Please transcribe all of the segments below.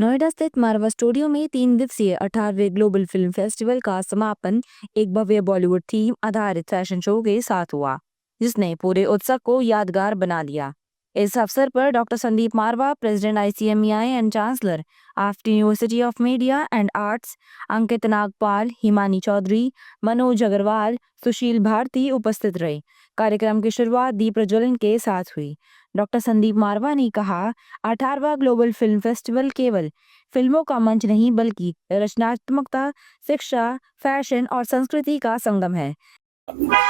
नोएडा स्थित मारवा स्टूडियो में 3 दिवसीय 18वें ग्लोबल फिल्म फेस्टिवल का समापन एक भव्य बॉलीवुड थीम आधारित फैशन शो के साथ हुआ, जिसने पूरे उत्सव को यादगार बना दिया। इस अवसर पर doctor Sandeep Marwah, president ICMEI and chancellor after university of media and arts, Ankit Nagpal, Himani Chaudhary, Manoj Agarwal, Sushil Bharti उपस्थित रहे। कार्यक्रम की शुरुआत दीप प्रज्वलन के साथ हुई। डॉक्टर संदीप मारवा ने कहा, 18वां ग्लोबल फिल्म फेस्टिवल केवल फिल्मों का मंच नहीं बल्कि रचनात्मकता, शिक्षा, फैशन और संस्कृति का संगम है।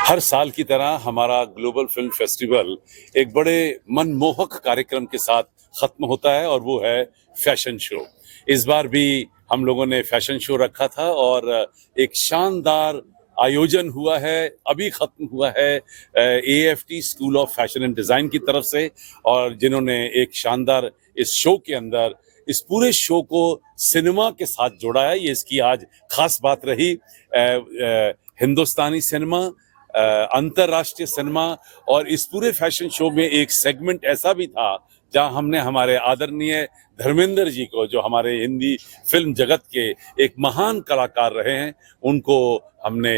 हर साल की तरह हमारा ग्लोबल फिल्म फेस्टिवल एक बड़े मनमोहक कार्यक्रम के साथ खत्म होता है और वो है फैशन शो। इस बार भी हम लोगों ने फैशन शो रखा था और एक शानदार आयोजन हुआ है, अभी खत्म हुआ है AFT school of fashion and design की तरफ से, और जिन्होंने एक शानदार इस शो के अंदर इस पूरे शो को सिनेमा के साथ जोड़ा है। ये इसकी आज खास बात रही। हिंदुस्तानी सिनेमा, अंतर्राष्ट्रीय सिनेमा, और इस पूरे फैशन शो में एक सेगमेंट ऐसा भी था जहां हमने हमारे आदरणीय धर्मेंद्र जी को, जो हमारे हिंदी फिल्म जगत के एक महान कलाकार रहे हैं, उनको हमने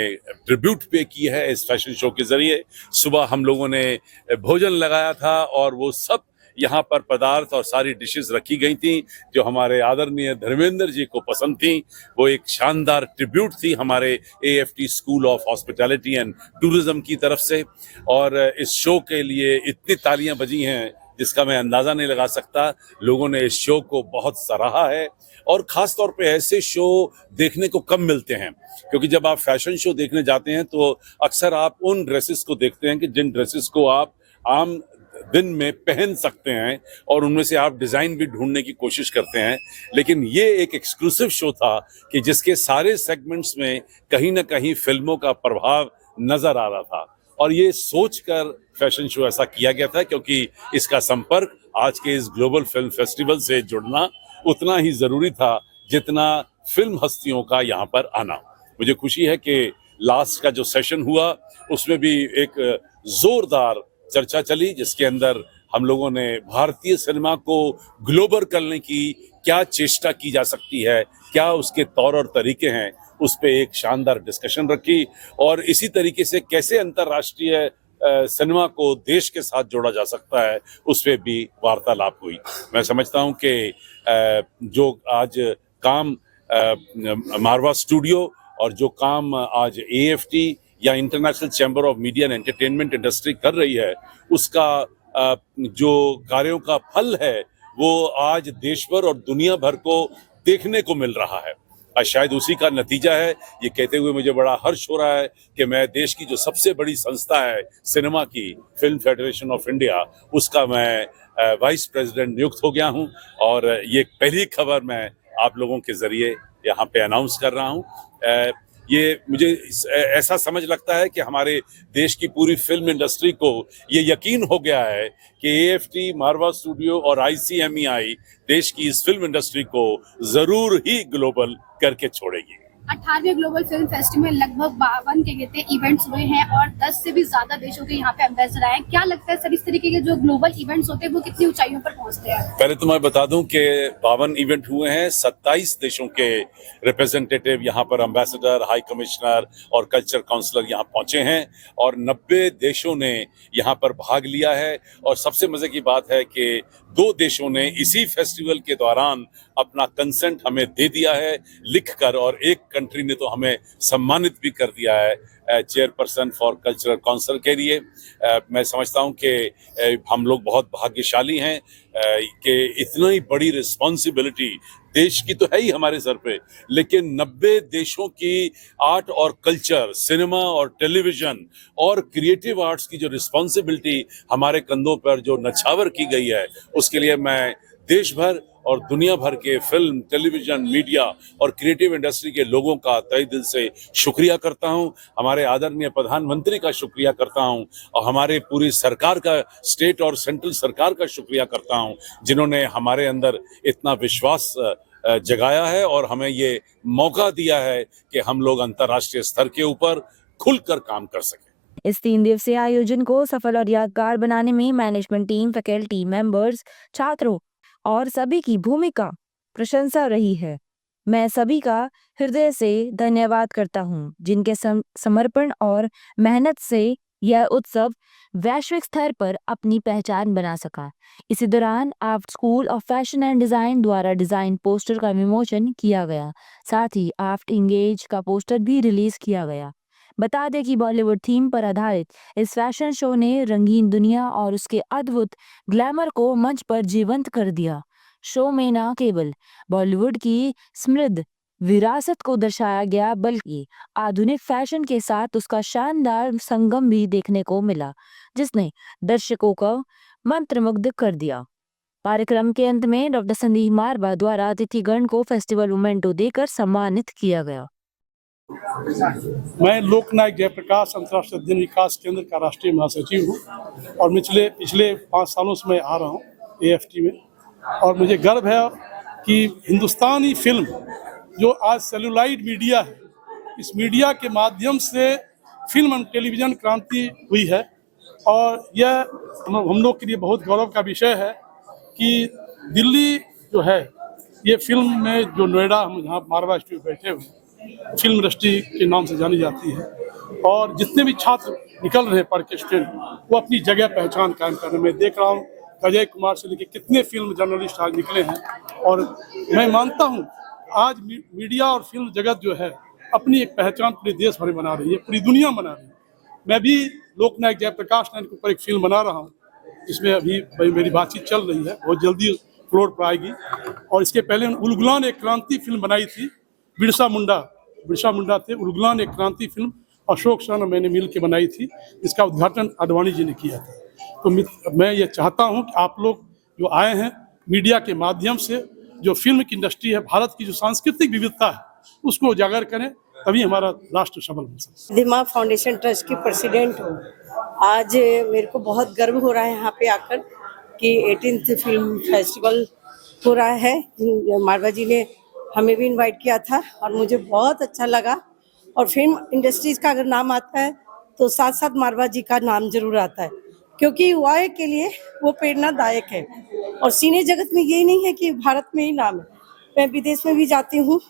ट्रिब्यूट पे की है इस फैशन शो के जरिए। सुबह हम लोगों ने भोजन लगाया था और वो सब यहाँ पर पदार्थ और सारी डिशेस रखी गई थी जो हमारे आदरणीय धर्मेंद्र जी को पसंद थी। वो एक शानदार ट्रिब्यूट थी हमारे AFT school of hospitality and tourism की तरफ से। और इस शो के लिए इतनी तालियां बजी हैं जिसका मैं अंदाजा नहीं लगा सकता। लोगों ने इस शो को बहुत सराहा है और खास तौर पे ऐसे शो देखने को कम मिलते हैं, क्योंकि जब आप फैशन शो देखने जाते हैं तो अक्सर आप उन ड्रेसेस को देखते हैं कि जिन ड्रेसेस को आप आम दिन में पहन सकते हैं और उनमें से आप डिजाइन भी ढूंढने की कोशिश करते हैं। लेकिन ये एक एक्सक्लूसिव शो था कि जिसके सारे सेगमेंट्स में कहीं ना कहीं फिल्मों का प्रभाव नजर आ रहा था, और ये सोचकर फैशन शो ऐसा किया गया था क्योंकि इसका संपर्क आज के इस ग्लोबल फिल्म फेस्टिवल से जुड़ना उतना ही जरूरी था जितना फिल्म हस्तियों का यहाँ पर आना। मुझे खुशी है कि लास्ट का जो सेशन हुआ उसमें भी एक जोरदार चर्चा चली, जिसके अंदर हम लोगों ने भारतीय सिनेमा को ग्लोबल करने की क्या चेष्टा की जा सकती है, क्या उसके तौर और तरीके हैं, उस पे एक शानदार डिस्कशन रखी। और इसी तरीके से कैसे अंतर्राष्ट्रीय सिनेमा को देश के साथ जोड़ा जा सकता है, उस पे भी वार्तालाप हुई। मैं समझता हूँ कि जो आज काम मारवा स्टूडियो और जो काम आज AFT या international chamber of media and entertainment industry कर रही है, उसका जो कार्यों का फल है वो आज देश भर और दुनिया भर को देखने को मिल रहा है। शायद उसी का नतीजा है। ये कहते हुए मुझे बड़ा हर्ष हो रहा है कि मैं देश की जो सबसे बड़ी संस्था है सिनेमा की, फिल्म फेडरेशन ऑफ इंडिया, उसका मैं वाइस प्रेसिडेंट नियुक्त हो गया हूं। और ये पहली खबर मैं आप लोगों के जरिए यहाँ पे अनाउंस कर रहा हूँ। ये मुझे ऐसा समझ लगता है कि हमारे देश की पूरी फिल्म इंडस्ट्री को ये यकीन हो गया है कि AFT, मारवा स्टूडियो और ICMEI देश की इस फिल्म इंडस्ट्री को जरूर ही ग्लोबल करके छोड़ेगी। 18वें ग्लोबल फिल्म फेस्टिवल में लगभग 52 के कहते इवेंट्स हुए हैं और 10 से भी ज्यादा देशों के यहाँ पे एम्बेसडर आए हैं। क्या लगता है सर, इस तरीके के जो ग्लोबल इवेंट्स होते हैं वो कितनी ऊंचाइयों पर पहुंचते हैं? पहले तो मैं बता दूं कि 52 इवेंट हुए हैं, 27 देशों के रिप्रेजेंटेटिव यहाँ पर, एम्बेसडर, हाई कमिश्नर और कल्चर काउंसलर यहाँ पहुंचे हैं और 90 देशों ने यहाँ पर भाग लिया है। और सबसे मजे की बात है कि 2 देशों ने इसी फेस्टिवल के दौरान अपना कंसेंट हमें दे दिया है लिखकर, और एक कंट्री ने तो हमें सम्मानित भी कर दिया है चेयरपर्सन फॉर कल्चरल काउंसिल के लिए। मैं समझता हूं कि हम लोग बहुत भाग्यशाली हैं कि इतनी बड़ी रिस्पॉन्सिबिलिटी देश की तो है ही हमारे सर पे, लेकिन 90 देशों की आर्ट और कल्चर, सिनेमा और टेलीविजन और क्रिएटिव आर्ट्स की जो रिस्पॉन्सिबिलिटी हमारे कंधों पर जो नछावर की गई है, उसके लिए मैं देश भर और दुनिया भर के फिल्म, टेलीविजन, मीडिया और क्रिएटिव इंडस्ट्री के लोगों का तहे दिल से शुक्रिया करता हूं। हमारे आदरणीय प्रधानमंत्री का शुक्रिया करता हूं और हमारे पूरी सरकार का, स्टेट और सेंट्रल सरकार का शुक्रिया करता हूं, जिन्होंने हमारे अंदर इतना विश्वास जगाया है और हमें ये मौका दिया है कि हम लोग अंतर्राष्ट्रीय स्तर के ऊपर खुलकर काम कर सकें। इस 3 दिवसीय आयोजन को सफल और यादगार बनाने में मैनेजमेंट टीम, फैकल्टी मेंबर्स, छात्रों और सभी की भूमिका प्रशंसा रही है। मैं सभी का हृदय से धन्यवाद करता हूँ, जिनके समर्पण और मेहनत से यह उत्सव वैश्विक स्तर पर अपनी पहचान बना सका। इसी दौरान art school of fashion and design द्वारा डिज़ाइन पोस्टर का विमोचन किया गया। साथ ही आर्ट इंगेज का पोस्टर भी रिलीज किया गया। बता दें कि बॉलीवुड थीम पर आधारित इस फैशन शो ने रंगीन दुनिया और उसके अद्भुत ग्लैमर को मंच पर जीवंत कर दिया। शो में न केवल बॉलीवुड की समृद्ध विरासत को दर्शाया गया, बल्कि आधुनिक फैशन के साथ उसका शानदार संगम भी देखने को मिला, जिसने दर्शकों को मंत्रमुग्ध कर दिया। कार्यक्रम के अंत में डॉक्टर संदीप मारवा द्वारा अतिथिगण को फेस्टिवल मोमेंटो देकर सम्मानित किया गया। मैं लोकनायक जयप्रकाश अंतर्राष्ट्रीय अध्ययन विकास केंद्र का राष्ट्रीय महासचिव हूँ और पिछले 5 सालों से मैं आ रहा हूँ AFT में, और मुझे गर्व है कि हिंदुस्तानी फिल्म जो आज सेलुलॉइड मीडिया है, इस मीडिया के माध्यम से फिल्म और टेलीविज़न क्रांति हुई है। और यह हम लोग के लिए बहुत गौरव का विषय है कि दिल्ली जो है, ये फिल्म में जो नोएडा, हम जहाँ मारवा स्टूडियो बैठे हुए हैं, फिल्म इंडस्ट्री के नाम से जानी जाती है, और जितने भी छात्र निकल रहे हैं पढ़ के स्टूडेंट, वो अपनी जगह पहचान कायम कर रहे हैं। मैं देख रहा हूँ अजय कुमार से लेकर कितने फिल्म जर्नलिस्ट आज निकले हैं, और मैं मानता हूँ आज मीडिया और फिल्म जगत जो है अपनी एक पहचान पूरे देश भर में बना रही है, पूरी दुनिया में बना रही है। मैं भी लोकनायक जयप्रकाश नारायण के ऊपर एक फिल्म बना रहा हूँ, जिसमें अभी मेरी बातचीत चल रही है, बहुत जल्दी फ्लोर पर आएगी। और इसके पहले उलगुलान एक क्रांति फिल्म बनाई थी, बिरसा मुंडा थे। उलगुलान एक क्रांति फिल्म अशोक सर मैंने मिल के बनाई थी, जिसका उद्घाटन आडवाणी जी ने किया था। तो मैं ये चाहता हूँ कि आप लोग जो आए हैं मीडिया के माध्यम से, जो फिल्म की इंडस्ट्री है, भारत की जो सांस्कृतिक विविधता है, उसको उजागर करें, तभी हमारा राष्ट्र सबल बन सकता है। दिमाग फाउंडेशन ट्रस्ट की प्रेसिडेंट हूँ। आज मेरे को बहुत गर्व हो रहा है यहाँ पे आकर कि 18th फिल्म फेस्टिवल हो रहा है। मारवा जी ने हमें भी इनवाइट किया था और मुझे बहुत अच्छा लगा। और फिल्म इंडस्ट्रीज का अगर नाम आता है तो साथ साथ मारवा जी का नाम जरूर आता है, क्योंकि युवाओं के लिए वो प्रेरणादायक है। और सिने जगत में यही नहीं है कि भारत में ही नाम है, मैं विदेश में भी जाती हूँ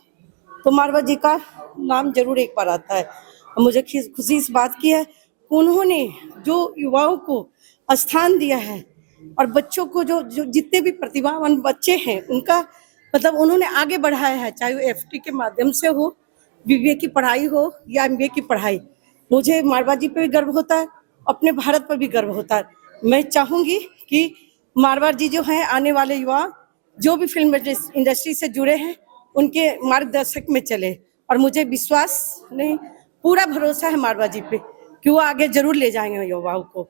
तो मारवा जी का नाम जरूर एक बार आता है। और मुझे खुशी इस बात की है, उन्होंने जो युवाओं को स्थान दिया है और बच्चों को जो जितने भी प्रतिभावान बच्चे हैं उनका मतलब उन्होंने आगे बढ़ाया है, चाहे वो FT के माध्यम से हो, BBA की पढ़ाई हो या MBA की पढ़ाई। मुझे मारवा जी पे भी गर्व होता है, अपने भारत पर भी गर्व होता है। मैं चाहूँगी कि मारवा जी जो हैं, आने वाले युवा जो भी फिल्म इंडस्ट्री से जुड़े हैं उनके मार्गदर्शक में चले। और मुझे विश्वास नहीं, पूरा भरोसा है मारवा जी पे कि वो आगे जरूर ले जाएंगे युवाओं को।